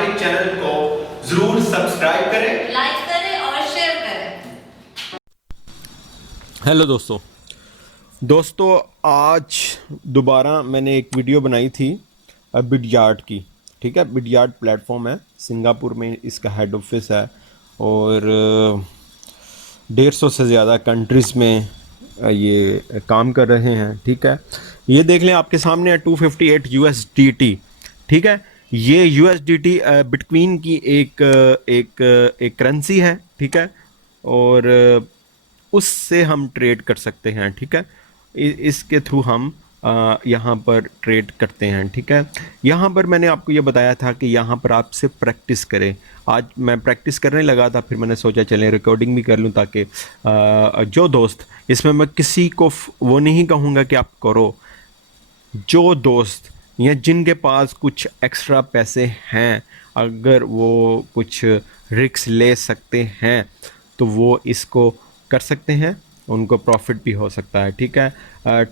हमारे चैनल को जरूर सब्सक्राइब करें, लाइक करें और शेयर करें। हेलो दोस्तों आज दोबारा मैंने एक वीडियो बनाई थी बिडयार्ड की। ठीक है, बिडयार्ड प्लेटफॉर्म है, सिंगापुर में इसका हेड ऑफिस है और 150 से ज़्यादा कंट्रीज़ में ये काम कर रहे हैं। ठीक है, ये देख लें आपके सामने है 258 USDT। ठीक है, ये USDT बिटकॉइन की एक करेंसी है। ठीक है, और उससे हम ट्रेड कर सकते हैं। ठीक है, इसके थ्रू हम यहाँ पर ट्रेड करते हैं। ठीक है, यहाँ पर मैंने आपको ये बताया था कि यहाँ पर आप सिर्फ प्रैक्टिस करें। आज मैं प्रैक्टिस करने लगा था, फिर मैंने सोचा चलें रिकॉर्डिंग भी कर लूँ ताकि जो दोस्त इसमें, मैं किसी को वो नहीं कहूँगा कि आप करो, जो दोस्त या जिनके पास कुछ एक्स्ट्रा पैसे हैं, अगर वो कुछ रिस्क ले सकते हैं तो वो इसको कर सकते हैं, उनको प्रॉफिट भी हो सकता है। ठीक है,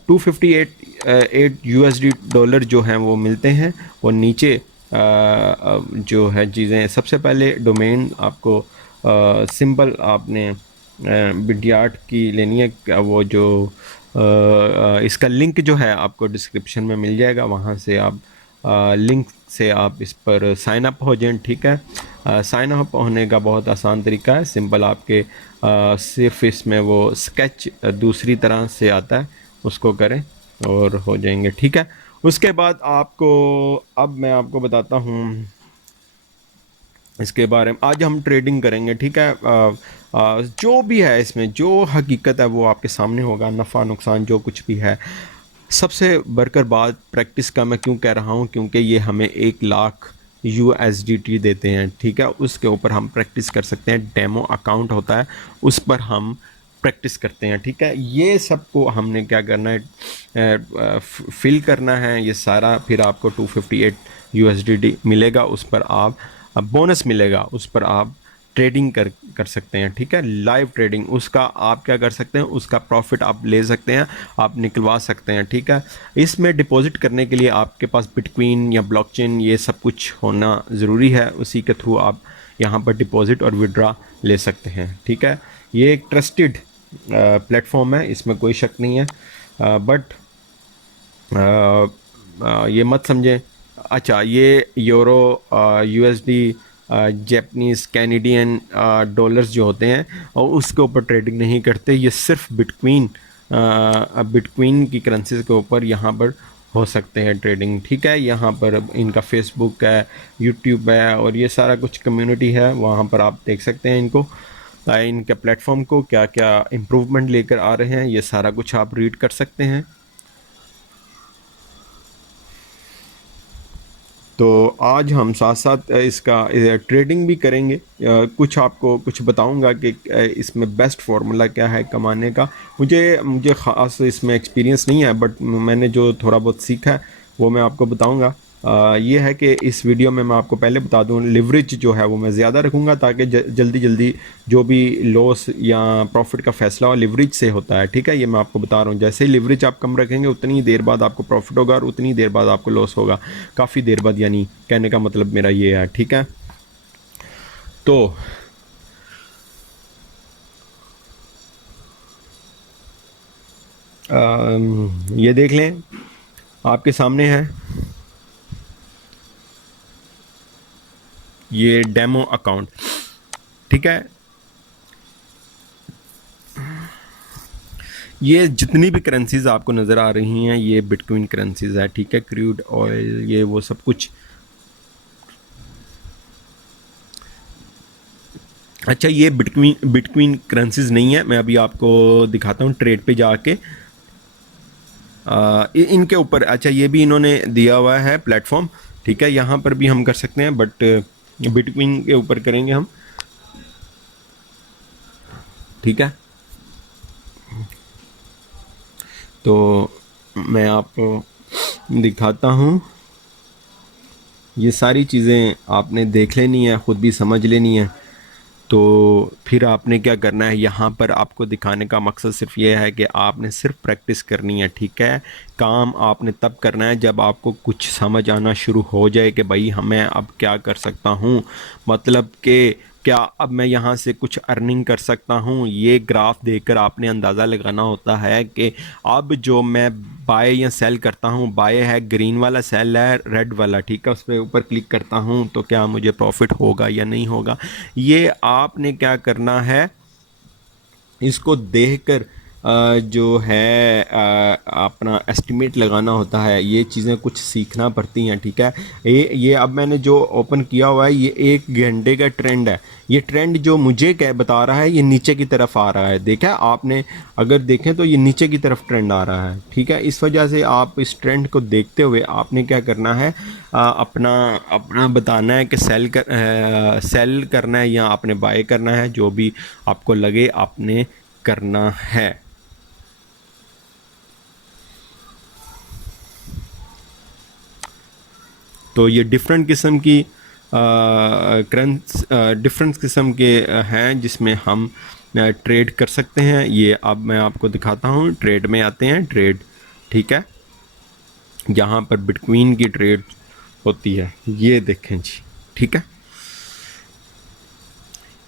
258 USD डॉलर जो हैं वो मिलते हैं। वो नीचे जो है चीज़ें, सबसे पहले डोमेन आपको सिंपल आपने बिडयार्ड की लेनी है। वो जो इसका लिंक जो है आपको डिस्क्रिप्शन में मिल जाएगा, वहाँ से आप लिंक से आप इस पर साइन अप हो जाएं। ठीक है, साइन अप होने का बहुत आसान तरीका है, सिंपल आपके सिर्फ इसमें वो स्केच दूसरी तरह से आता है, उसको करें और हो जाएंगे। ठीक है, उसके बाद आपको, अब मैं आपको बताता हूँ इसके बारे में। आज हम ट्रेडिंग करेंगे। ठीक है, जो भी है इसमें, जो हकीकत है वो आपके सामने होगा, नफ़ा नुकसान जो कुछ भी है। सबसे बढ़कर बात प्रैक्टिस का मैं क्यों कह रहा हूँ, क्योंकि ये हमें 1 लाख USDT देते हैं। ठीक है, उसके ऊपर हम प्रैक्टिस कर सकते हैं। डेमो अकाउंट होता है, उस पर हम प्रैक्टिस करते हैं। ठीक है, ये सबको हमने क्या करना है, फिल करना है ये सारा, फिर आपको 258 USDT मिलेगा, उस पर आप बोनस मिलेगा, उस पर आप ट्रेडिंग कर सकते हैं। ठीक है, लाइव ट्रेडिंग, उसका आप क्या कर सकते हैं, उसका प्रॉफिट आप ले सकते हैं, आप निकलवा सकते हैं। ठीक है, इसमें डिपॉजिट करने के लिए आपके पास बिटकॉइन या ब्लॉकचेन ये सब कुछ होना ज़रूरी है, उसी के थ्रू आप यहाँ पर डिपॉजिट और विड्रा ले सकते हैं। ठीक है, ये एक ट्रस्टेड प्लेटफॉर्म है, इसमें कोई शक नहीं है, बट ये मत समझें। अच्छा, ये euro, USD, Japanese, Canadian dollars जो होते हैं, और उसके ऊपर ट्रेडिंग नहीं करते। ये सिर्फ बिटकॉइन की करेंसीज के ऊपर यहाँ पर हो सकते हैं ट्रेडिंग। ठीक है, यहाँ पर इनका फेसबुक है, यूट्यूब है और ये सारा कुछ कम्युनिटी है, वहाँ पर आप देख सकते हैं इनको, इनके प्लेटफॉर्म को क्या क्या इम्प्रूवमेंट लेकर आ रहे हैं, ये सारा कुछ आप रीड कर सकते हैं। तो आज हम साथ साथ इसका ट्रेडिंग भी करेंगे, कुछ आपको कुछ बताऊंगा कि इसमें बेस्ट फार्मूला क्या है कमाने का। मुझे ख़ास इसमें एक्सपीरियंस नहीं है, बट मैंने जो थोड़ा बहुत सीखा है वो मैं आपको बताऊंगा। ये है कि इस वीडियो में मैं आपको पहले बता दूं, लिवरेज जो है वो मैं ज़्यादा रखूंगा ताकि जल्दी जल्दी जो भी लॉस या प्रॉफिट का फैसला हो लिवरेज से होता है। ठीक है, ये मैं आपको बता रहा हूँ, जैसे ही लिवरेज आप कम रखेंगे उतनी ही देर बाद आपको प्रॉफिट होगा और उतनी ही देर बाद आपको लॉस होगा, काफ़ी देर बाद, यानी कहने का मतलब मेरा ये है। ठीक है, तो ये देख लें आपके सामने है, ये डेमो अकाउंट। ठीक है, ये जितनी भी करेंसीज आपको नज़र आ रही हैं ये बिटकॉइन करेंसीज है। ठीक है, क्रूड ऑयल, ये वो सब कुछ। अच्छा, ये बिटकॉइन करेंसीज नहीं है, मैं अभी आपको दिखाता हूँ ट्रेड पे जाके इनके ऊपर। अच्छा, ये भी इन्होंने दिया हुआ है प्लेटफॉर्म। ठीक है, यहाँ पर भी हम कर सकते हैं, बट बिटकॉइन के ऊपर करेंगे हम। ठीक है, तो मैं आपको दिखाता हूँ, ये सारी चीज़ें आपने देख लेनी है, ख़ुद भी समझ लेनी है। तो फिर आपने क्या करना है, यहाँ पर आपको दिखाने का मकसद सिर्फ ये है कि आपने सिर्फ प्रैक्टिस करनी है, ठीक है। काम आपने तब करना है जब आपको कुछ समझ आना शुरू हो जाए कि भाई मैं अब क्या कर सकता हूँ, मतलब कि क्या अब मैं यहाँ से कुछ अर्निंग कर सकता हूँ। ये ग्राफ देखकर आपने अंदाज़ा लगाना होता है कि अब जो मैं बाय या सेल करता हूँ, बाय है ग्रीन वाला, सेल है रेड वाला, ठीक है। उस पर ऊपर क्लिक करता हूँ तो क्या मुझे प्रॉफिट होगा या नहीं होगा, ये आपने क्या करना है, इसको देखकर जो है अपना एस्टिमेट लगाना होता है। ये चीज़ें कुछ सीखना पड़ती हैं, ठीक है। ये अब मैंने जो ओपन किया हुआ है ये 1 घंटे का ट्रेंड है। ये ट्रेंड जो मुझे क्या बता रहा है, ये नीचे की तरफ आ रहा है। देखा आपने, अगर देखें तो ये नीचे की तरफ ट्रेंड आ रहा है, ठीक है। इस वजह से आप इस ट्रेंड को देखते हुए आपने क्या करना है, अपना बताना है कि सेल करना है या आपने बाय करना है, जो भी आपको लगे आपने करना है। तो ये डिफरेंट किस्म की डिफरेंट किस्म के हैं जिसमें हम ट्रेड कर सकते हैं। ये अब मैं आपको दिखाता हूँ। ट्रेड में आते हैं, ट्रेड, ठीक है। यहाँ पर बिटकॉइन की ट्रेड होती है, ये देखें जी, ठीक है।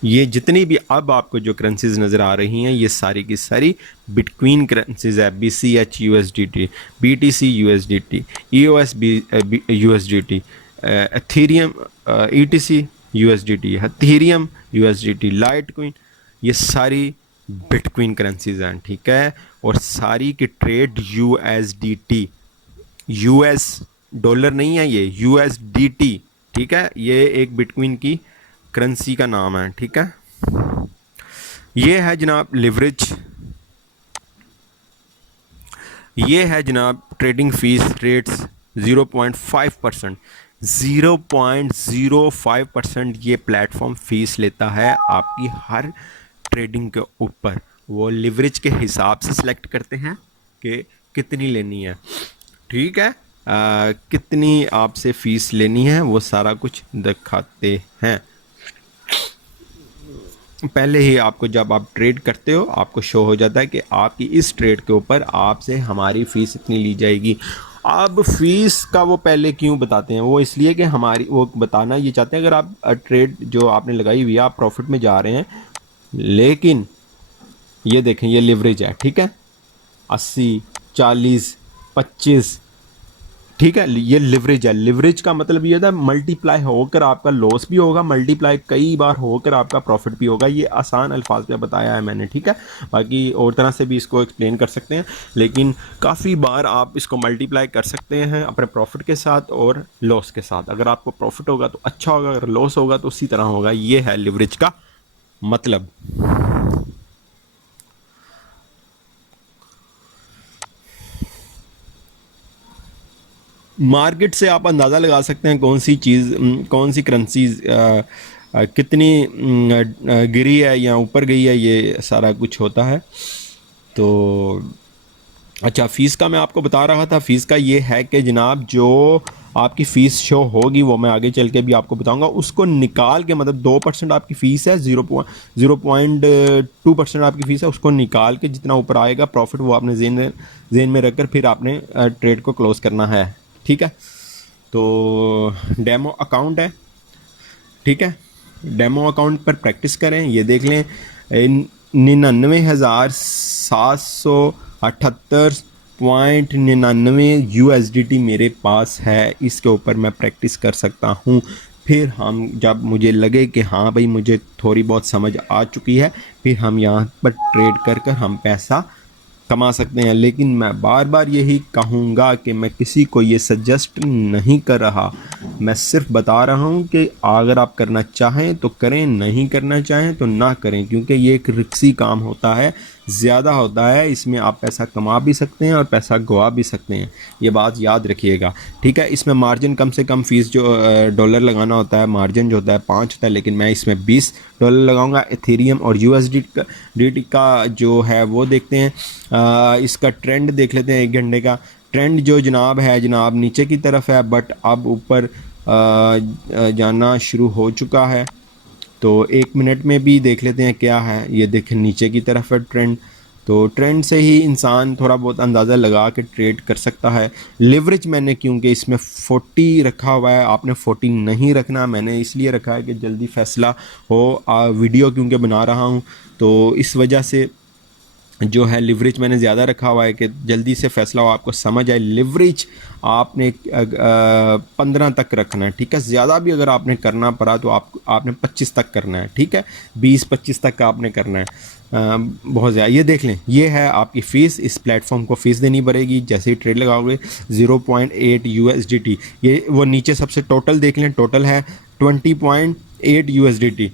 ये जितनी भी अब आपको जो करेंसीज नज़र आ रही हैं, ये सारी की सारी बिटकॉइन करेंसीज है। BCH USDT, BTC USDT, EOS USDT, Ethereum ETC USDT, Ethereum USDT, Litecoin, ये सारी बिटकॉइन करेंसीज हैं, ठीक है। और सारी की ट्रेड USDT, US डॉलर नहीं है, ये USDT, ठीक है। ये एक बिटकॉइन की करेंसी का नाम है, ठीक है। ये है जनाब लिवरेज, ये है जनाब ट्रेडिंग फीस रेट्स 0.5%, 0.05% ये प्लेटफॉर्म फीस लेता है आपकी हर ट्रेडिंग के ऊपर। वो लिवरेज के हिसाब से सिलेक्ट करते हैं कि कितनी लेनी है, ठीक है। कितनी आपसे फ़ीस लेनी है वो सारा कुछ दिखाते हैं। पहले ही आपको, जब आप ट्रेड करते हो, आपको शो हो जाता है कि आपकी इस ट्रेड के ऊपर आपसे हमारी फ़ीस इतनी ली जाएगी। अब फ़ीस का वो पहले क्यों बताते हैं, वो इसलिए कि हमारी, वो बताना ये चाहते हैं अगर आप ट्रेड जो आपने लगाई हुई है आप प्रॉफिट में जा रहे हैं, लेकिन ये देखें ये लिवरेज है, ठीक है, 80, 40, 25, ठीक है। ये लिवरेज है। लिवरेज का मतलब ये था मल्टीप्लाई होकर आपका लॉस भी होगा, मल्टीप्लाई कई बार होकर आपका प्रॉफिट भी होगा। ये आसान अल्फाज में बताया है मैंने, ठीक है। बाकी और तरह से भी इसको एक्सप्लेन कर सकते हैं, लेकिन काफ़ी बार आप इसको मल्टीप्लाई कर सकते हैं अपने प्रॉफिट के साथ और लॉस के साथ। अगर आपको प्रॉफिट होगा तो अच्छा होगा, अगर लॉस होगा तो उसी तरह होगा। ये है लिवरेज का मतलब। मार्केट से आप अंदाज़ा लगा सकते हैं कौन सी चीज़, कौन सी करेंसीज कितनी गिरी है या ऊपर गई है, ये सारा कुछ होता है। तो अच्छा, फ़ीस का मैं आपको बता रहा था। फ़ीस का ये है कि जनाब जो आपकी फ़ीस शो होगी वो मैं आगे चल के भी आपको बताऊंगा, उसको निकाल के, मतलब 2% आपकी फ़ीस है, 0.2% आपकी फ़ीस है, उसको निकाल के जितना ऊपर आएगा प्रॉफिट वो आपने जेन में रखकर फिर आपने ट्रेड को क्लोज़ करना है, ठीक है। तो डेमो अकाउंट है, ठीक है। डेमो अकाउंट पर प्रैक्टिस करें। ये देख लें 99,778.99 USDT मेरे पास है। इसके ऊपर मैं प्रैक्टिस कर सकता हूँ। फिर हम, जब मुझे लगे कि हाँ भाई मुझे थोड़ी बहुत समझ आ चुकी है, फिर हम यहाँ पर ट्रेड कर हम पैसा कमा सकते हैं। लेकिन मैं बार बार यही कहूँगा कि मैं किसी को ये सजेस्ट नहीं कर रहा, मैं सिर्फ बता रहा हूँ कि अगर आप करना चाहें तो करें, नहीं करना चाहें तो ना करें, क्योंकि ये एक रिस्की काम होता है, ज़्यादा होता है। इसमें आप पैसा कमा भी सकते हैं और पैसा गवा भी सकते हैं, ये बात याद रखिएगा, ठीक है। इसमें मार्जिन कम से कम फ़ीस जो डॉलर लगाना होता है, मार्जिन जो होता है 5 होता है, लेकिन मैं इसमें $20 लगाऊंगा। एथेरियम और USDT का जो है वो देखते हैं। इसका ट्रेंड देख लेते हैं, 1 घंटे का ट्रेंड जो जनाब है, जनाब नीचे की तरफ है, बट अब ऊपर जाना शुरू हो चुका है। तो 1 मिनट में भी देख लेते हैं क्या है। ये देखें नीचे की तरफ है ट्रेंड, तो ट्रेंड से ही इंसान थोड़ा बहुत अंदाज़ा लगा के ट्रेड कर सकता है। लिवरेज मैंने क्योंकि इसमें 40 रखा हुआ है, आपने 40 नहीं रखना, मैंने इसलिए रखा है कि जल्दी फैसला हो। वीडियो क्योंकि बना रहा हूँ तो इस वजह से जो है लिवरेज मैंने ज़्यादा रखा हुआ है कि जल्दी से फैसला हो, आपको समझ आए। लिवरेज आपने 15 तक रखना है, ठीक है। ज़्यादा भी अगर आपने करना पड़ा तो आपने 25 तक करना है, ठीक है। 20-25 तक का आपने करना है, बहुत ज़्यादा। ये देख लें, ये है आपकी फ़ीस। इस प्लेटफॉर्म को फ़ीस देनी पड़ेगी जैसे ही ट्रेड लगाओगे। 0.8 USDT। ये वो नीचे सबसे टोटल देख लें, टोटल है 20.8 USDT।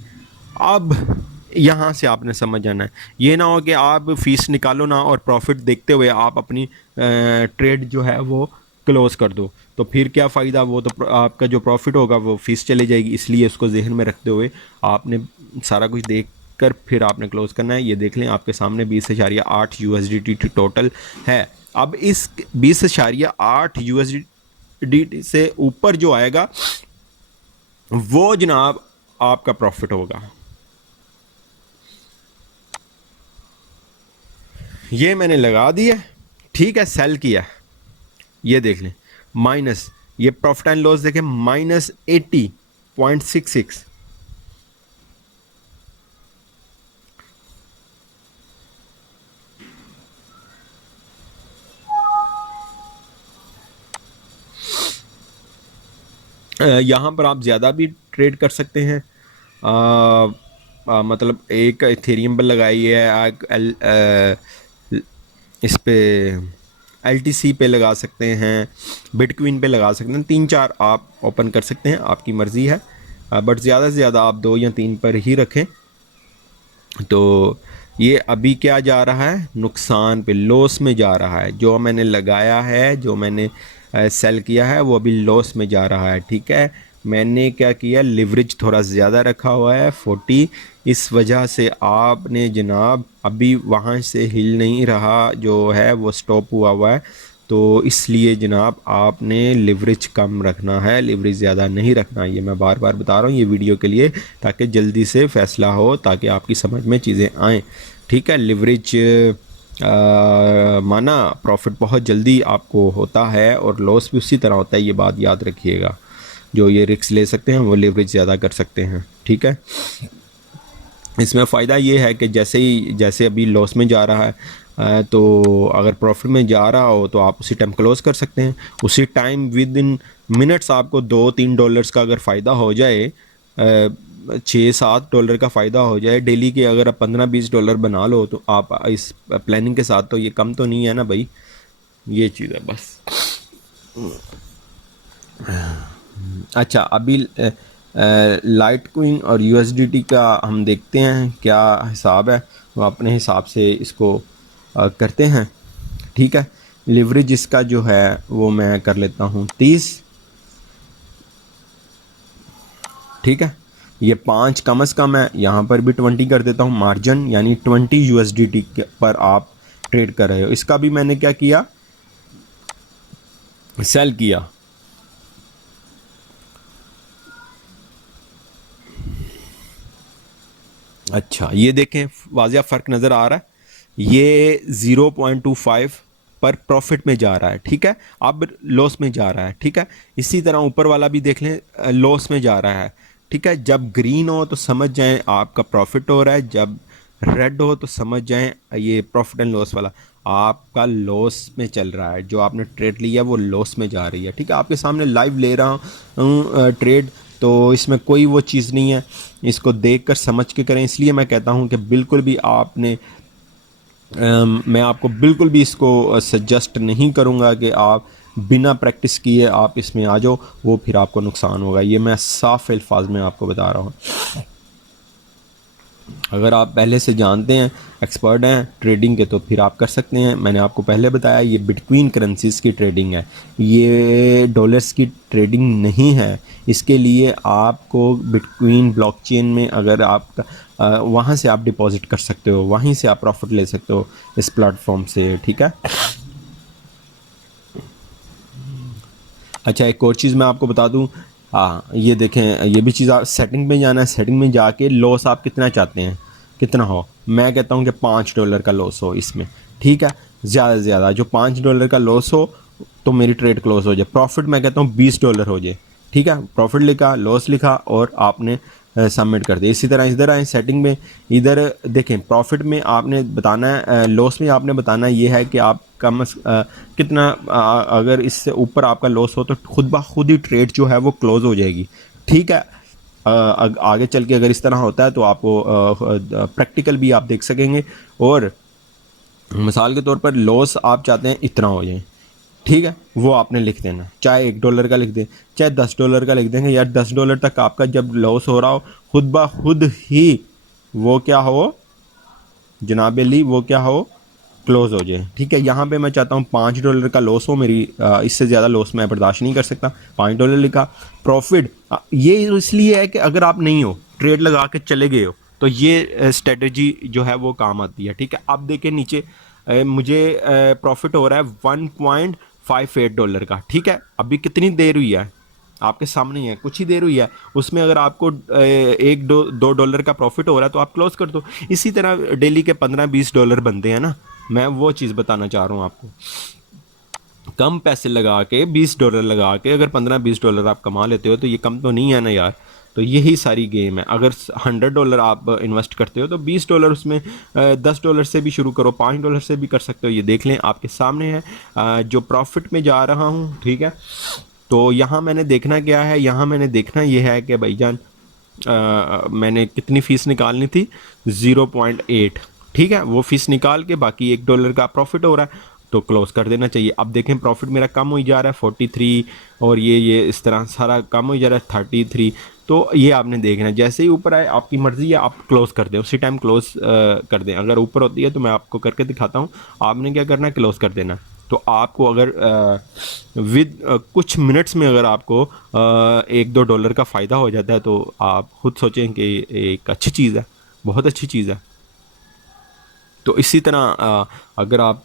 अब यहाँ से आपने समझ जाना है, ये ना हो कि आप फ़ीस निकालो ना और प्रॉफिट देखते हुए आप अपनी ट्रेड जो है वो क्लोज़ कर दो, तो फिर क्या फ़ायदा। वो तो आपका जो प्रॉफिट होगा वो फ़ीस चली जाएगी। इसलिए इसको जहन में रखते हुए आपने सारा कुछ देख कर फिर आपने क्लोज़ करना है। ये देख लें आपके सामने 20.8 USDT टोटल है। अब इस 20.8 USDT से ऊपर जो आएगा वो जनाब आपका प्रॉफिट होगा। ये मैंने लगा दिया, ठीक है, सेल किया। ये देख लें माइनस, ये प्रॉफिट एंड लॉस देखें -80.66। यहाँ पर आप ज़्यादा भी ट्रेड कर सकते हैं। मतलब एक इथेरियम पर लगाई है, इस पे LTC पे लगा सकते हैं, बिटकॉइन पे लगा सकते हैं। 3-4 आप ओपन कर सकते हैं, आपकी मर्ज़ी है। बट ज़्यादा से ज़्यादा आप 2 या 3 पर ही रखें। तो ये अभी क्या जा रहा है, नुकसान पे, लॉस में जा रहा है। जो मैंने लगाया है, जो मैंने सेल किया है वो अभी लॉस में जा रहा है, ठीक है। मैंने क्या किया, लिवरेज थोड़ा ज़्यादा रखा हुआ है 40। इस वजह से आपने जनाब अभी वहाँ से हिल नहीं रहा, जो है वो स्टॉप हुआ है। तो इसलिए जनाब आपने लिवरेज कम रखना है, लिवरेज ज़्यादा नहीं रखना। ये मैं बार बार बता रहा हूँ ये वीडियो के लिए, ताकि जल्दी से फ़ैसला हो, ताकि आपकी समझ में चीज़ें आएँ, ठीक है। लिवरेज माना प्रॉफिट बहुत जल्दी आपको होता है और लॉस भी उसी तरह होता है, ये बात याद रखिएगा। जो ये रिस्क ले सकते हैं वो लिवरेज ज़्यादा कर सकते हैं, ठीक है। इसमें फ़ायदा ये है कि जैसे अभी लॉस में जा रहा है, तो अगर प्रॉफिट में जा रहा हो तो आप उसी टाइम क्लोज़ कर सकते हैं। उसी टाइम विद इन मिनट्स आपको $2-3 का अगर फ़ायदा हो जाए, $6-7 का फ़ायदा हो जाए डेली के, अगर आप $15-20 बना लो तो आप इस प्लानिंग के साथ, तो ये कम तो नहीं है ना भाई। ये चीज़ है बस। अच्छा, अभी लाइटकॉइन और USDT का हम देखते हैं क्या हिसाब है, वो अपने हिसाब से इसको करते हैं, ठीक है। लिवरेज इसका जो है वो मैं कर लेता हूँ 30, ठीक है। ये 5 कम से कम है, यहाँ पर भी 20 कर देता हूँ। मार्जिन यानी 20 USDT पर आप ट्रेड कर रहे हो। इसका भी मैंने क्या किया, सेल किया। अच्छा, ये देखें वाज़िया फ़र्क नज़र आ रहा है। ये 0.25 पर प्रॉफिट में जा रहा है, ठीक है। अब लॉस में जा रहा है, ठीक है। इसी तरह ऊपर वाला भी देख लें, लॉस में जा रहा है, ठीक है। जब ग्रीन हो तो समझ जाएं आपका प्रॉफिट हो रहा है, जब रेड हो तो समझ जाएं ये प्रॉफिट एंड लॉस वाला आपका लॉस में चल रहा है। जो आपने ट्रेड लिया वो लॉस में जा रही है, ठीक है। आपके सामने लाइव ले रहा हूँ ट्रेड, तो इसमें कोई वो चीज़ नहीं है, इसको देखकर समझ के करें। इसलिए मैं कहता हूँ कि बिल्कुल भी आपने मैं आपको बिल्कुल भी इसको सजेस्ट नहीं करूँगा कि आप बिना प्रैक्टिस किए आप इसमें आ जाओ, वो फिर आपको नुकसान होगा। ये मैं साफ अल्फाज में आपको बता रहा हूँ। अगर आप पहले से जानते हैं, एक्सपर्ट हैं ट्रेडिंग के, तो फिर आप कर सकते हैं। मैंने आपको पहले बताया ये बिटकॉइन करेंसीज़ की ट्रेडिंग है, ये डॉलर्स की ट्रेडिंग नहीं है। इसके लिए आपको बिटकॉइन ब्लॉकचेन में अगर आप वहाँ से आप डिपॉजिट कर सकते हो, वहीं से आप प्रॉफिट ले सकते हो इस प्लेटफॉर्म से, ठीक है। अच्छा, एक और चीज़ मैं आपको बता दूं, हाँ ये देखें, ये भी चीज़, आप सेटिंग में जाना है, सेटिंग में जाके लॉस आप कितना चाहते हैं, कितना हो। मैं कहता हूँ कि $5 का लॉस हो इसमें, ठीक है। ज़्यादा से ज़्यादा जो $5 का लॉस हो तो मेरी ट्रेड क्लोज हो जाए। प्रॉफिट मैं कहता हूँ $20 हो जाए, ठीक है। प्रॉफिट लिखा, लॉस लिखा और आपने सबमिट कर दिया। इसी तरह इधर आए सेटिंग में, इधर देखें प्रॉफिट में आपने बताना है, लॉस में आपने बताना ये है कि आप कितना, अगर इससे ऊपर आपका लॉस हो तो खुद ब खुद ही ट्रेड जो है वो क्लोज हो जाएगी, ठीक है। आगे चल के अगर इस तरह होता है तो आपको प्रैक्टिकल भी आप देख सकेंगे। और मिसाल के तौर पर लॉस आप चाहते हैं इतना हो जाए, ठीक है, वो आपने लिख देना, चाहे $1 का लिख दें, चाहे $10 का लिख देंगे यार। $10 तक आपका जब लॉस हो रहा हो, खुद ब खुद ही वो क्या हो जनाब अली, वो क्या हो, क्लोज हो जाए, ठीक है। यहाँ पे मैं चाहता हूँ $5 का लॉस हो, मेरी इससे ज़्यादा लॉस मैं बर्दाश्त नहीं कर सकता। $5 लिखा। प्रॉफिट ये इसलिए है कि अगर आप नहीं हो, ट्रेड लगा के चले गए हो, तो ये स्ट्रेटजी जो है वो काम आती है, ठीक है। अब देखिए नीचे मुझे प्रॉफिट हो रहा है $1.58 का, ठीक है। अभी कितनी देर हुई है आपके सामने ही है, कुछ ही देर हुई है। उसमें अगर आपको $1-2 का प्रॉफिट हो रहा है तो आप क्लोज कर दो। इसी तरह डेली के $15-20 बनते हैं ना, मैं वो चीज़ बताना चाह रहा हूँ आपको। कम पैसे लगा के $20 लगा के अगर $15-20 आप कमा लेते हो तो ये कम तो नहीं है ना यार। तो यही सारी गेम है। अगर $100 आप इन्वेस्ट करते हो तो $20 उसमें, $10 से भी शुरू करो, $5 से भी कर सकते हो। ये देख लें आपके सामने है, जो प्रॉफिट में जा रहा हूँ, ठीक है। तो यहाँ मैंने देखना क्या है, यहाँ मैंने देखना ये है कि भाईजान मैंने कितनी फ़ीस निकालनी थी, 0.8, ठीक है। वो फ़ीस निकाल के बाकी $1 का प्रॉफिट हो रहा है तो क्लोज़ कर देना चाहिए। अब देखें प्रॉफिट मेरा कम हो जा रहा है 43, और ये इस तरह सारा कम हो जा रहा है 33। तो ये आपने देखना है, जैसे ही ऊपर आए आपकी मर्ज़ी है, आप क्लोज़ कर दें, उसी टाइम क्लोज़ कर दें। अगर ऊपर होती है तो मैं आपको करके दिखाता हूँ, आपने क्या करना है, क्लोज़ कर देना। तो आपको अगर कुछ मिनट्स में अगर आपको $1-2 का फ़ायदा हो जाता है तो आप खुद सोचें कि एक अच्छी चीज़ है, बहुत अच्छी चीज़ है। तो इसी तरह अगर आप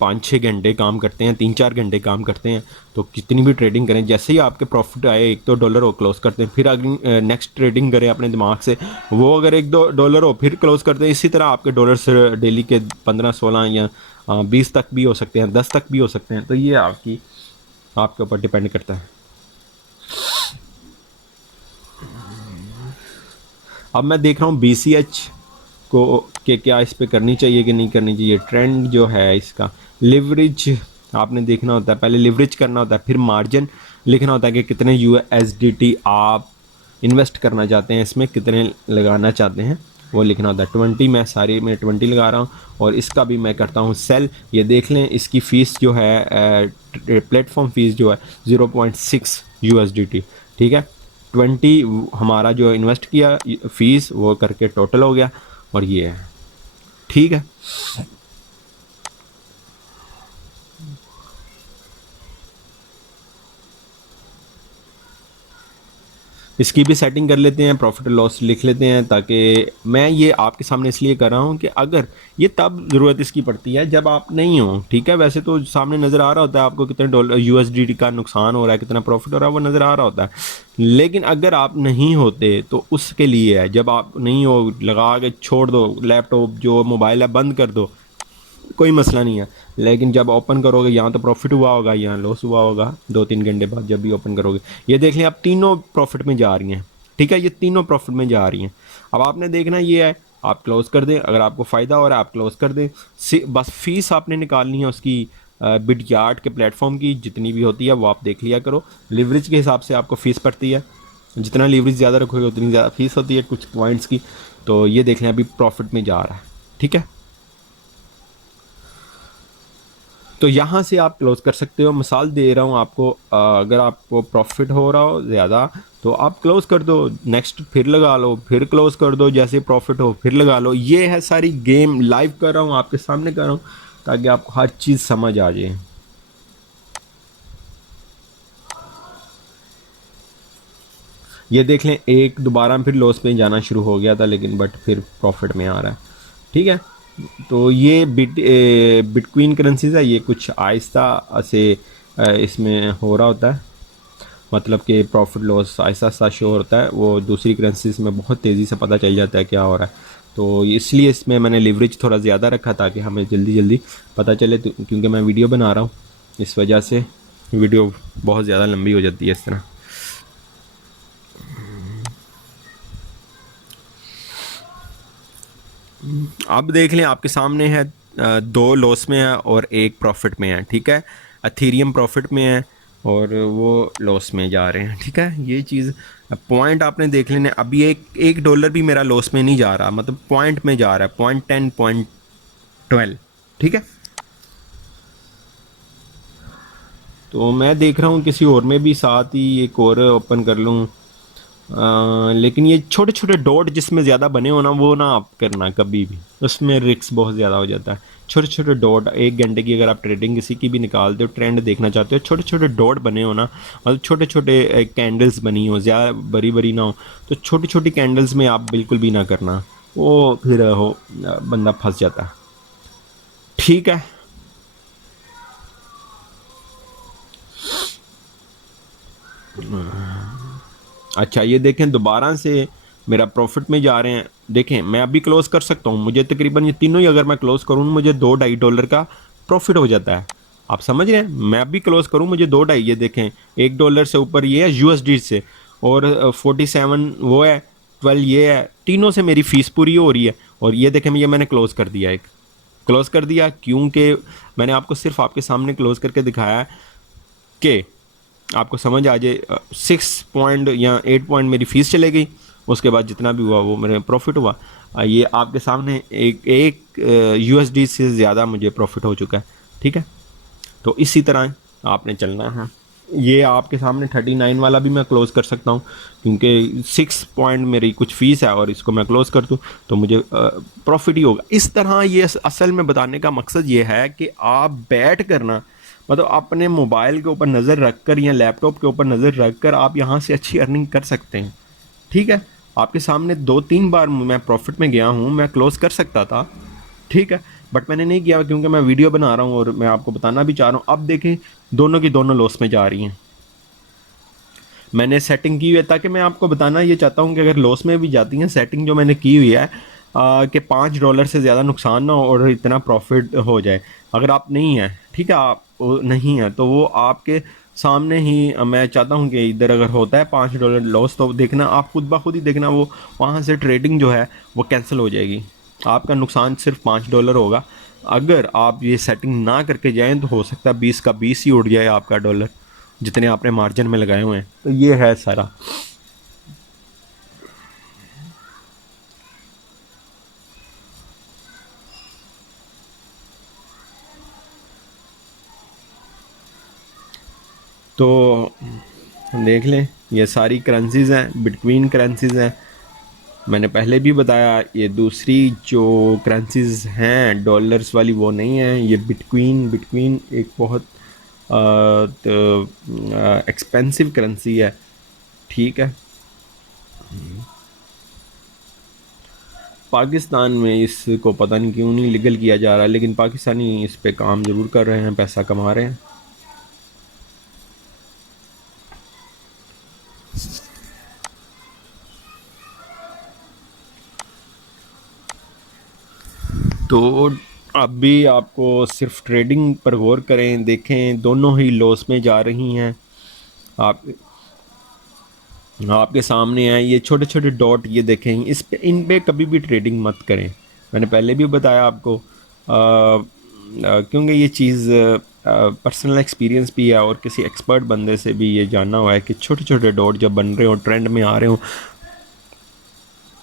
5-6 घंटे काम करते हैं, 3-4 घंटे काम करते हैं, तो कितनी भी ट्रेडिंग करें, जैसे ही आपके प्रॉफिट आए $1-2 हो, क्लोज़ करते हैं। फिर अगली नेक्स्ट ट्रेडिंग करें अपने दिमाग से, वो अगर $1-2 हो फिर क्लोज़ करते हैं। इसी तरह आपके डॉलर्स डेली के 15-16 या 20 तक भी हो सकते हैं, 10 तक भी हो सकते हैं। तो ये आपके ऊपर डिपेंड करता है। अब मैं देख रहा हूँ BCH को कि क्या इस पे करनी चाहिए कि नहीं करनी चाहिए। ट्रेंड जो है इसका, लिवरेज आपने देखना होता है, पहले लिवरेज करना होता है, फिर मार्जिन लिखना होता है कि कितने USDT आप इन्वेस्ट करना चाहते हैं, इसमें कितने लगाना चाहते हैं वो लिखना होता है। 20 मैं सारी में 20 लगा रहा हूँ, और इसका भी मैं करता हूँ सेल। ये देख लें इसकी फ़ीस जो है, प्लेटफॉर्म फ़ीस जो है 0.6 USDT, ठीक है। 20 हमारा जो इन्वेस्ट किया फ़ीस वो करके टोटल हो गया, और ये है, ठीक है। इसकी भी सेटिंग कर लेते हैं, प्रॉफिट लॉस लिख लेते हैं, ताकि मैं ये आपके सामने इसलिए कर रहा हूँ कि अगर ये तब ज़रूरत इसकी पड़ती है जब आप नहीं हो, ठीक है। वैसे तो सामने नज़र आ रहा होता है आपको कितने USDT का नुकसान हो रहा है, कितना प्रॉफिट हो रहा है, वो नज़र आ रहा होता है। लेकिन अगर आप नहीं होते तो उसके लिए है, जब आप नहीं हो लगा के छोड़ दो, लैपटॉप जो मोबाइल है बंद कर दो, कोई मसला नहीं है। लेकिन जब ओपन करोगे, यहाँ तो प्रॉफिट हुआ होगा, यहाँ लॉस हुआ होगा 2-3 घंटे बाद जब भी ओपन करोगे। ये देख लें आप तीनों प्रॉफिट में जा रही हैं, ठीक है। ये तीनों प्रॉफिट में जा रही हैं। अब आपने देखना ये है, आप क्लोज़ कर दें, अगर आपको फ़ायदा हो रहा है आप क्लोज़ कर दें। बस फ़ीस आपने निकालनी है उसकी, बिटयार्ड के प्लेटफॉर्म की जितनी भी होती है वो आप देख लिया करो। लिवरेज के हिसाब से आपको फ़ीस पड़ती है, जितना लिवरेज ज़्यादा रखोगे उतनी ज़्यादा फ़ीस होती है कुछ पॉइंट्स की। तो ये देख लें अभी प्रॉफिट में जा रहा है, ठीक है। तो यहाँ से आप क्लोज़ कर सकते हो। मिसाल दे रहा हूँ आपको, अगर आपको प्रॉफिट हो रहा हो ज़्यादा तो आप क्लोज़ कर दो, नेक्स्ट फिर लगा लो, फिर क्लोज़ कर दो, जैसे प्रॉफिट हो फिर लगा लो। ये है सारी गेम, लाइव कर रहा हूँ, आपके सामने कर रहा हूँ, ताकि आपको हर चीज़ समझ आ जाए। ये देख लें एक दोबारा फिर लॉस पे जाना शुरू हो गया था, लेकिन बट फिर प्रॉफिट में आ रहा है, ठीक है। तो ये बिटकॉइन करेंसीज है, ये कुछ आहिस्ता से इसमें हो रहा होता है। मतलब कि प्रॉफिट लॉस ऐसा ऐसा शो होता है, वो दूसरी करेंसीज में बहुत तेज़ी से पता चल जाता है क्या हो रहा है। तो इसलिए इसमें मैंने लिवरेज थोड़ा ज़्यादा रखा ताकि हमें जल्दी जल्दी पता चले, तो क्योंकि मैं वीडियो बना रहा हूँ इस वजह से वीडियो बहुत ज़्यादा लंबी हो जाती है इस तरह। अब देख लें आपके सामने है, दो लॉस में है और एक प्रॉफिट में है, ठीक है। अथीरियम प्रॉफिट में है और वो लॉस में जा रहे हैं, ठीक है। ये चीज़ पॉइंट आपने देख लेने। अभी एक डॉलर भी मेरा लॉस में नहीं जा रहा, मतलब पॉइंट में जा रहा है, 0.10 0.12, ठीक है। तो मैं देख रहा हूँ किसी और में भी साथ ही एक और ओपन कर लूँ, लेकिन ये छोटे छोटे डॉट जिसमें ज़्यादा बने हो ना, वो ना आप करना कभी भी, उसमें रिस्क बहुत ज़्यादा हो जाता है। छोटे छोटे डॉट, 1 घंटे की अगर आप ट्रेडिंग किसी की भी निकालते हो, ट्रेंड देखना चाहते हो, छोटे छोटे डॉट बने हो ना, मतलब छोटे छोटे कैंडल्स बनी हो, ज़्यादा बड़ी बड़ी ना हो, तो छोटी छोटी कैंडल्स में आप बिल्कुल भी ना करना, वो फिर हो बंदा फंस जाता है, ठीक है। अच्छा ये देखें दोबारा से मेरा प्रॉफिट में जा रहे हैं। देखें मैं अभी क्लोज कर सकता हूँ, मुझे तकरीबन ये तीनों ही अगर मैं क्लोज करूँ मुझे $2-2.5 का प्रॉफिट हो जाता है। आप समझ रहे हैं, मैं अभी क्लोज करूँ मुझे 2-2.5, ये देखें $1 से ऊपर ये है यूएसडी से, और 47 वो है, 12 ये है, तीनों से मेरी फ़ीस पूरी हो रही है। और ये देखें ये मैंने क्लोज़ कर दिया, एक क्लोज़ कर दिया, क्योंकि मैंने आपको सिर्फ आपके सामने क्लोज़ करके दिखाया है कि आपको समझ आ जाए। 6 पॉइंट या 8 पॉइंट मेरी फ़ीस चले गई, उसके बाद जितना भी हुआ वो मेरे प्रॉफिट हुआ। ये आपके सामने एक यूएसडी से ज़्यादा मुझे प्रॉफिट हो चुका है, ठीक है। तो इसी तरह आपने चलना है। ये आपके सामने 39 वाला भी मैं क्लोज़ कर सकता हूँ, क्योंकि 6 पॉइंट मेरी कुछ फ़ीस है और इसको मैं क्लोज़ कर दूँ तो मुझे प्रॉफिट ही होगा। इस तरह ये असल में बताने का मकसद ये है कि आप बैठ करना, मतलब अपने मोबाइल के ऊपर नज़र रख कर या लैपटॉप के ऊपर नज़र रख कर आप यहाँ से अच्छी अर्निंग कर सकते हैं, ठीक है। आपके सामने 2-3 बार मैं प्रॉफिट में गया हूँ, मैं क्लोज़ कर सकता था, ठीक है, बट मैंने नहीं किया क्योंकि मैं वीडियो बना रहा हूँ और मैं आपको बताना भी चाह रहा हूँ। अब देखें दोनों की दोनों लॉस में जा रही हैं। मैंने सेटिंग की हुई है ताकि मैं आपको बताना ये चाहता हूँ कि अगर लॉस में भी जाती हैं, सेटिंग जो मैंने की हुई है कि $5 से ज़्यादा नुकसान ना हो और इतना प्रॉफिट हो जाए। अगर आप नहीं हैं, ठीक है, आप नहीं हैं तो वो आपके सामने ही, मैं चाहता हूँ कि इधर अगर होता है $5 लॉस तो देखना आप खुद ब खुद ही देखना, वो वहाँ से ट्रेडिंग जो है वो कैंसिल हो जाएगी, आपका नुकसान सिर्फ $5 होगा। अगर आप ये सेटिंग ना करके जाएं तो हो सकता है 20 का 20 ही उड़ जाए आपका डॉलर, जितने आपने मार्जिन में लगाए हुए हैं। तो ये है सारा। तो देख लें ये सारी करेंसीज़ हैं, बिटकॉइन करेंसीज़ हैं। मैंने पहले भी बताया ये दूसरी जो करेंसीज़ हैं डॉलर्स वाली वो नहीं है, ये बिटकॉइन एक बहुत एक्सपेंसिव करेंसी है, ठीक है। पाकिस्तान में इसको पता नहीं क्यों नहीं लीगल किया जा रहा, लेकिन पाकिस्तानी इस पे काम ज़रूर कर रहे हैं, पैसा कमा रहे हैं। तो अभी आपको सिर्फ ट्रेडिंग पर गौर करें, देखें दोनों ही लॉस में जा रही हैं। आपके सामने है ये छोटे छोटे डॉट, ये देखें, इस पे इन पे कभी भी ट्रेडिंग मत करें। मैंने पहले भी बताया आपको, क्योंकि ये चीज़ पर्सनल एक्सपीरियंस भी है और किसी एक्सपर्ट बंदे से भी ये जानना हुआ है कि छोटे छोटे डॉट जब बन रहे हो, ट्रेंड में आ रहे हो,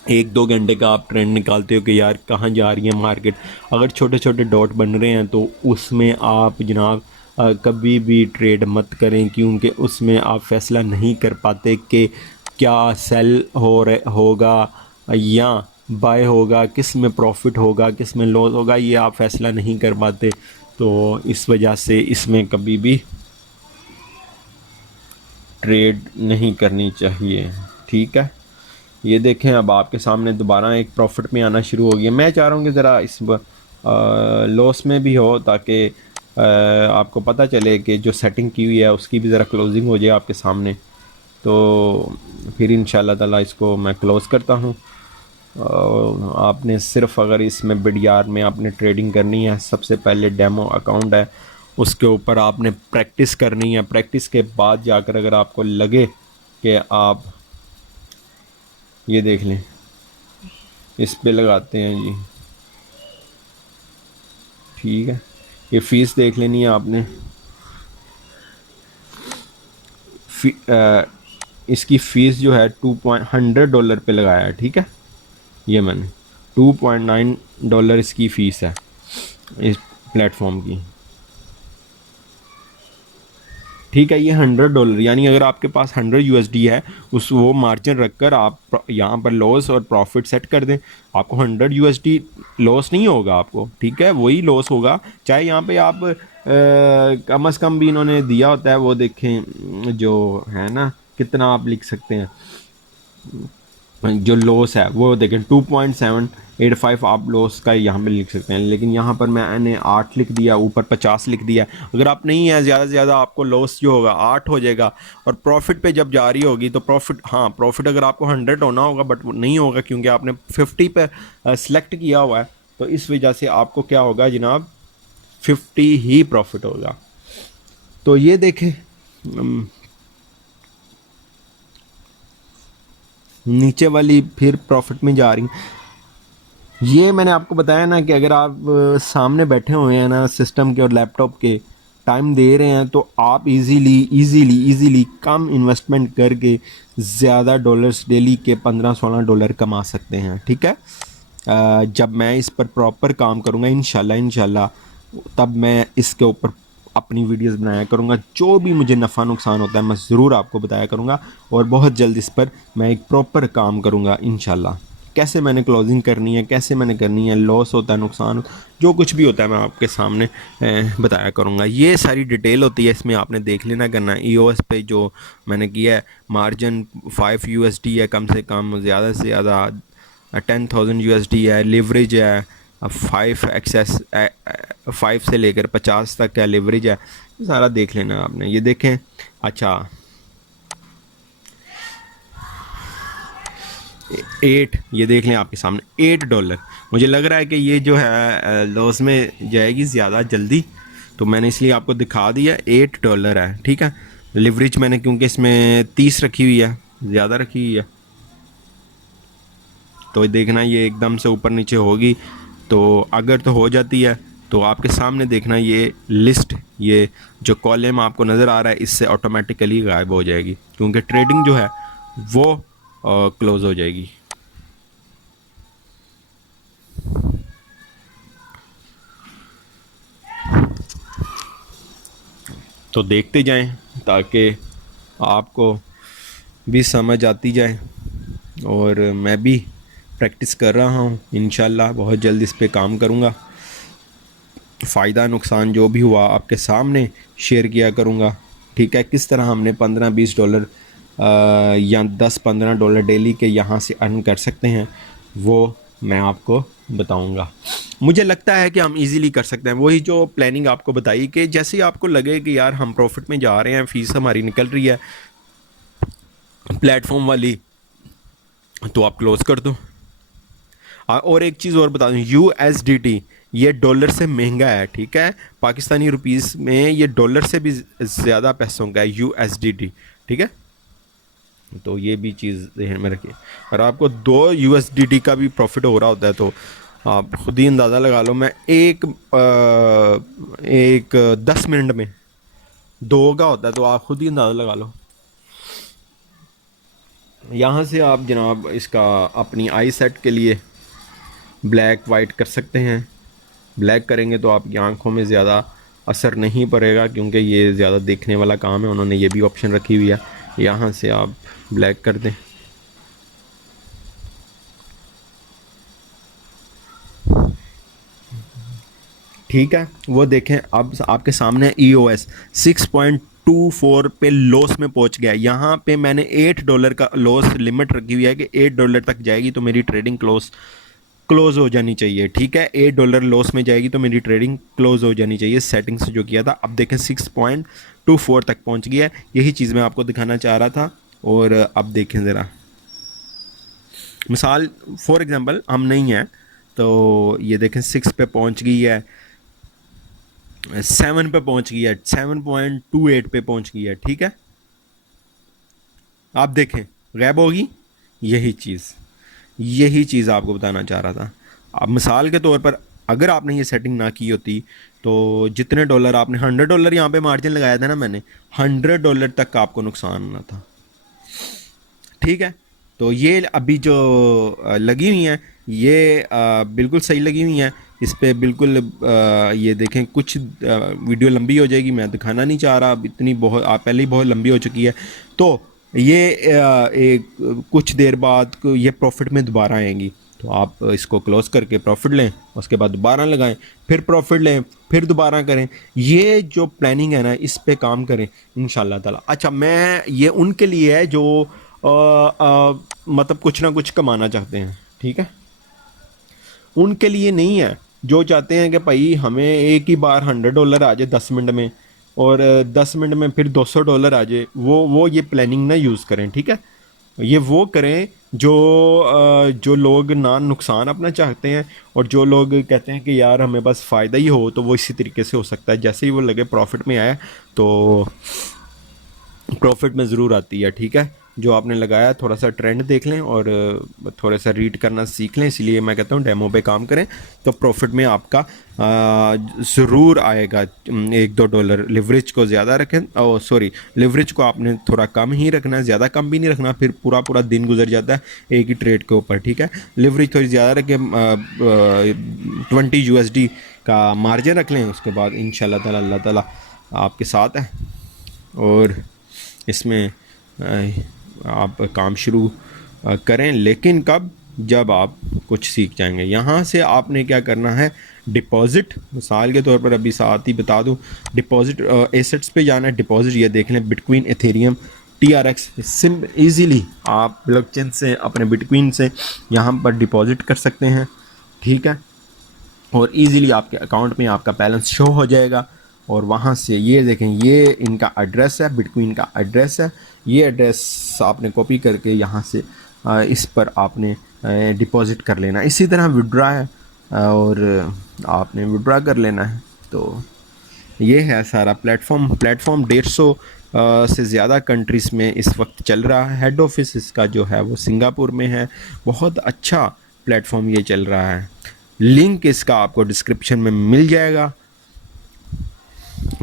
1-2 घंटे का आप ट्रेंड निकालते हो कि यार कहाँ जा रही है मार्केट, अगर छोटे छोटे डॉट बन रहे हैं तो उसमें आप जनाब कभी भी ट्रेड मत करें, क्योंकि उसमें आप फैसला नहीं कर पाते कि क्या सेल होगा या बाय होगा, किस में प्रॉफिट होगा किस में लॉस होगा, ये आप फैसला नहीं कर पाते। तो इस वजह से इसमें कभी भी ट्रेड नहीं करनी चाहिए, ठीक है। ये देखें अब आपके सामने दोबारा एक प्रॉफिट में आना शुरू हो गया। मैं चाह रहा हूँ कि ज़रा इस लॉस में भी हो ताकि आपको पता चले कि जो सेटिंग की हुई है उसकी भी ज़रा क्लोजिंग हो जाए आपके सामने। तो फिर इंशाल्लाह ताला इसको मैं क्लोज़ करता हूँ। आपने सिर्फ अगर इसमें बिडयार में आपने ट्रेडिंग करनी है, सबसे पहले डेमो अकाउंट है, उसके ऊपर आपने प्रैक्टिस करनी है। प्रैक्टिस के बाद जाकर अगर आपको लगे कि आप ये देख लें, इस पे लगाते हैं जी, ठीक है, ये फ़ीस देख लेनी है आपने। इसकी फ़ीस जो है $2.100 पे लगाया है, ठीक है, ये मैंने $2.9 इसकी फ़ीस है इस प्लेटफॉर्म की, ठीक है। ये $100 यानी अगर आपके पास $100 है, उस वो मार्जिन रखकर आप यहाँ पर लॉस और प्रॉफिट सेट कर दें, आपको $100 लॉस नहीं होगा आपको, ठीक है, वही लॉस होगा। चाहे यहाँ पे आप कम से कम भी इन्होंने दिया होता है, वो देखें जो है ना, कितना आप लिख सकते हैं जो लॉस है, वो देखें 2.785 आप लॉस का यहाँ पे लिख सकते हैं, लेकिन यहाँ पर मैंने 8 लिख दिया, ऊपर 50 लिख दिया। अगर आप नहीं है, ज़्यादा से ज़्यादा आपको लॉस जो होगा 8 हो जाएगा, और प्रॉफिट पे जब जा रही होगी तो प्रॉफिट, हाँ प्रॉफिट अगर आपको 100 होना होगा, बट वो नहीं होगा क्योंकि आपने 50 पे सिलेक्ट किया हुआ है, तो इस वजह से आपको क्या होगा जनाब, 50 ही प्रॉफिट होगा। तो ये देखें नीचे वाली फिर प्रॉफिट में जा रही। ये मैंने आपको बताया ना कि अगर आप सामने बैठे हुए हैं ना सिस्टम के और लैपटॉप के, टाइम दे रहे हैं, तो आप इजीली कम इन्वेस्टमेंट करके ज़्यादा डॉलर्स डेली के $15-16 कमा सकते हैं, ठीक है। जब मैं इस पर प्रॉपर काम करूँगा इंशाल्लाह, तब मैं इसके ऊपर अपनी वीडियोस बनाया करूँगा। जो भी मुझे नफ़ा नुकसान होता है मैं ज़रूर आपको बताया करूँगा, और बहुत जल्द इस पर मैं एक प्रॉपर काम करूँगा इंशाल्लाह। कैसे मैंने क्लोजिंग करनी है, कैसे मैंने करनी है, लॉस होता है, नुकसान, जो कुछ भी होता है मैं आपके सामने बताया करूँगा। ये सारी डिटेल होती है, इसमें आपने देख लेना करना है। EOS पे जो मैंने किया है, मार्जिन $5 है कम से कम, ज़्यादा से ज़्यादा $10,000 है, लिवरेज है 5 से लेकर 50 तक का लिवरेज है, सारा देख लेना आपने। ये देखें, अच्छा 8, ये देख लें आपके सामने $8। मुझे लग रहा है कि ये जो है लॉस में जाएगी ज़्यादा जल्दी, तो मैंने इसलिए आपको दिखा दिया। $8 है, ठीक है। लिवरेज मैंने क्योंकि इसमें 30 रखी हुई है, ज़्यादा रखी हुई है, तो देखना ये एकदम से ऊपर नीचे होगी, तो अगर तो हो जाती है तो आपके सामने देखना ये लिस्ट, ये जो कॉलम आपको नज़र आ रहा है, इससे ऑटोमेटिकली गायब हो जाएगी, क्योंकि ट्रेडिंग जो है वो क्लोज़ हो जाएगी। तो देखते जाएं ताकि आपको भी समझ आती जाए, और मैं भी प्रैक्टिस कर रहा हूँ, इंशाल्लाह बहुत जल्द इस पे काम करूँगा। फ़ायदा नुकसान जो भी हुआ आपके सामने शेयर किया करूँगा, ठीक है। किस तरह हमने $15-20 या $10-15 डेली के यहाँ से अर्न कर सकते हैं, वो मैं आपको बताऊँगा। मुझे लगता है कि हम इजीली कर सकते हैं, वही जो प्लानिंग आपको बताई कि जैसे ही आपको लगे कि यार हम प्रॉफिट में जा रहे हैं, फ़ीस हमारी निकल रही है प्लेटफॉर्म वाली, तो आप क्लोज़ कर दो। और एक चीज़ और बता दूँ, USDT ये डॉलर से महंगा है, ठीक है। पाकिस्तानी रुपीस में ये डॉलर से भी ज़्यादा पैसों का है USDT, ठीक है। तो ये भी चीज़ ध्यान में रखिए। और आपको 2 USDT का भी प्रॉफिट हो रहा होता है, तो आप खुद ही अंदाज़ा लगा लो। मैं एक 10 मिनट में 2 का होता है, तो आप खुद ही अंदाज़ा लगा लो। यहाँ से आप जनाब इसका अपनी आई सेट के लिए ब्लैक वाइट कर सकते हैं। ब्लैक करेंगे तो आपकी आंखों में ज़्यादा असर नहीं पड़ेगा, क्योंकि ये ज़्यादा देखने वाला काम है, उन्होंने ये भी ऑप्शन रखी हुई है। यहाँ से आप ब्लैक कर दें, ठीक है। वो देखें अब आपके सामने EOS 6.24 पे लॉस में पहुंच गया। यहाँ पे मैंने $8 का लॉस लिमिट रखी हुई है कि $8 तक जाएगी तो मेरी ट्रेडिंग क्लोज हो जानी चाहिए, ठीक है। $8 लॉस में जाएगी तो मेरी ट्रेडिंग क्लोज हो जानी चाहिए, सेटिंग से जो किया था। अब देखें 6.24 तक पहुंच गया है। यही चीज़ मैं आपको दिखाना चाह रहा था। और अब देखें ज़रा, मिसाल फॉर एग्ज़ाम्पल हम नहीं हैं तो ये देखें 6 पे पहुंच गई है, 7 पे पहुंच गई है, 7.28 पे पहुंच गई है, ठीक है। आप देखें गैब होगी, यही चीज़ आपको बताना चाह रहा था। अब मिसाल के तौर पर अगर आपने ये सेटिंग ना की होती तो जितने डॉलर आपने $100 यहाँ पे मार्जिन लगाया था ना मैंने, $100 तक का आपको नुकसान होना था, ठीक है। तो ये अभी जो लगी हुई हैं ये बिल्कुल सही लगी हुई हैं। इस पर बिल्कुल ये देखें, कुछ वीडियो लंबी हो जाएगी, मैं दिखाना नहीं चाह रहा, अब इतनी बहुत पहले ही बहुत लंबी हो चुकी है। तो ये एक कुछ देर बाद ये प्रॉफिट में दोबारा आएंगी, तो आप इसको क्लोज करके प्रॉफिट लें, उसके बाद दोबारा लगाएं, फिर प्रॉफिट लें, फिर दोबारा करें। ये जो प्लानिंग है ना, इस पे काम करें इंशाल्लाह ताला। अच्छा, मैं ये उनके लिए है जो मतलब कुछ ना कुछ कमाना चाहते हैं, ठीक है। उनके लिए नहीं है जो चाहते हैं कि भाई हमें एक ही बार $100 आ जाए 10 मिनट में, और 10 मिनट में फिर $200 आ जाए। वो ये प्लानिंग ना यूज़ करें, ठीक है। ये वो करें जो लोग ना नुकसान अपना चाहते हैं, और जो लोग कहते हैं कि यार हमें बस फ़ायदा ही हो, तो वो इसी तरीके से हो सकता है। जैसे ही वो लगे प्रॉफिट में आया तो प्रॉफिट में ज़रूर आती है, ठीक है। जो आपने लगाया थोड़ा सा ट्रेंड देख लें और थोड़ा सा रीड करना सीख लें। इसलिए मैं कहता हूँ डेमो पे काम करें तो प्रॉफिट में आपका ज़रूर आएगा। $1-2 लिवरेज को ज़्यादा रखें, और सॉरी, लिवरेज को आपने थोड़ा कम ही रखना है, ज़्यादा कम भी नहीं रखना, फिर पूरा दिन गुजर जाता है एक ही ट्रेड के ऊपर, ठीक है। लिवरेज थोड़ी ज़्यादा रखें, 20 USD का मार्जिन रख लें, उसके बाद इंशाल्लाह ताला अल्लाह ताला आपके साथ है। और इसमें आप काम शुरू करें, लेकिन कब, जब आप कुछ सीख जाएंगे। यहाँ से आपने क्या करना है, डिपॉज़िट, मिसाल के तौर पर अभी साथ ही बता दूँ, डिपॉज़िट एसेट्स पे जाना है, डिपॉज़िट ये देख लें, bitcoin, Ethereum, TRX, SIM easily आप ब्लॉकचेन से अपने बिटकॉइन से यहाँ पर डिपॉज़िट कर सकते हैं, ठीक है। और ईज़िली आपके अकाउंट में आपका बैलेंस शो हो जाएगा। और वहाँ से ये देखें, ये इनका एड्रेस है, बिटकॉइन का एड्रेस है, ये एड्रेस आपने कॉपी करके यहाँ से इस पर आपने डिपॉज़िट कर लेना। इसी तरह विड्रा है, और आपने विड्रा कर लेना है। तो ये है सारा प्लेटफॉर्म 150 से ज़्यादा कंट्रीज़ में इस वक्त चल रहा है। हेड ऑफिस इसका जो है वो सिंगापुर में है। बहुत अच्छा प्लेटफॉर्म ये चल रहा है। लिंक इसका आपको डिस्क्रिप्शन में मिल जाएगा।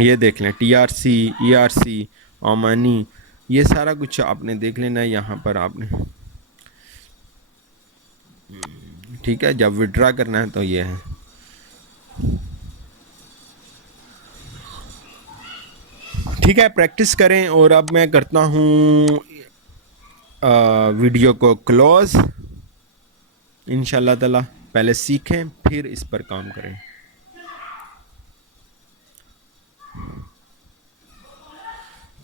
ये देख लें, TRC, ERC, ओमानी, ये सारा कुछ आपने देख लेना है यहाँ पर आपने, ठीक है। जब विड्रा करना है तो ये है। ठीक है, प्रैक्टिस करें। और अब मैं करता हूँ वीडियो को क्लोज। इंशाल्लाह ताला पहले सीखें फिर इस पर काम करें।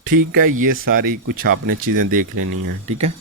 ठीक है, ये सारी कुछ आपने चीज़ें देख लेनी है, ठीक है।